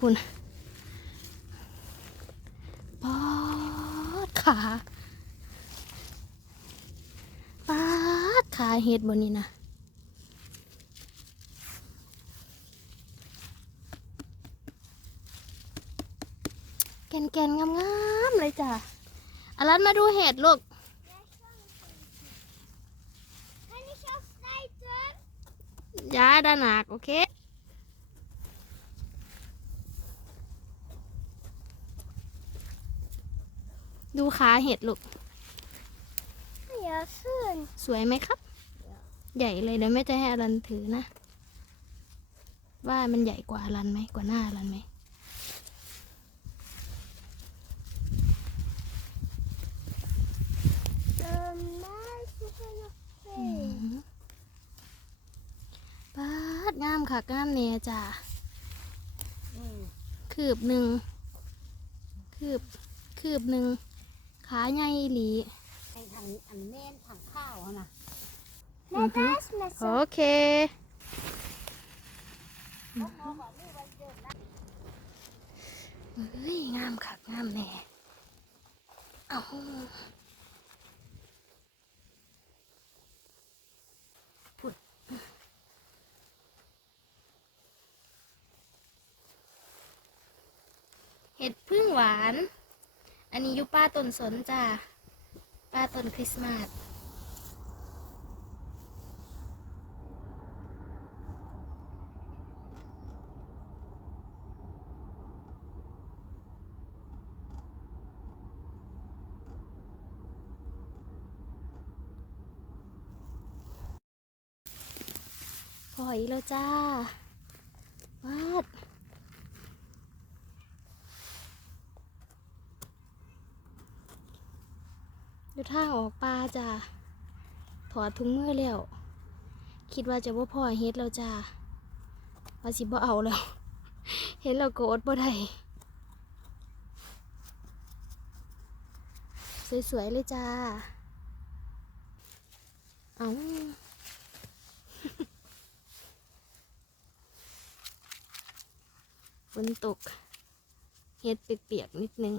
คุณปอดขาปาดขาเห็ดบนนี้นะแกนแกนๆงามๆเลยจ้ะอารันมาดูเห็ดลูกย้ายด้านหนักโอเค ดูขาเห็ดลูก Ja, schön. สวยไหมครับ ใหญ่เลยเดี๋ยวแม่จะให้อลันถือนะ ว่ามันใหญ่กว่าอลันไหมกว่าหน้าอลันไหม Ähm, mal sicher noch อื fehlen. มปาดงามค่ะงามเนี่ยจ้ะคืบหนึ่งคืบคืบหนึ่ง ขาใหญ่อีหลีไอ้ทางอันเม่นทางข้าวอะนะอือฮึ Das โอ Messer. เค เฮ้ยงามค่ะงามแน่เอาพุดเห็ดพึ่งหวาน อันนี้ยุป้าต้นสนจ้าป้าต้นคริสต์มาสพออีแล้วจ้าวาด ดูทางออกปลาจ้าถอดถุงมือแล้ว คิดว่าจะว่าพ่อเฮ็ดแล้วจ้าว่าสิบ่เอาแล้ว เห็นแล้วก็อดบ่ได้สวยๆเลยจ้า เอาฝนตก เฮ็ดเปียกๆนิดนึง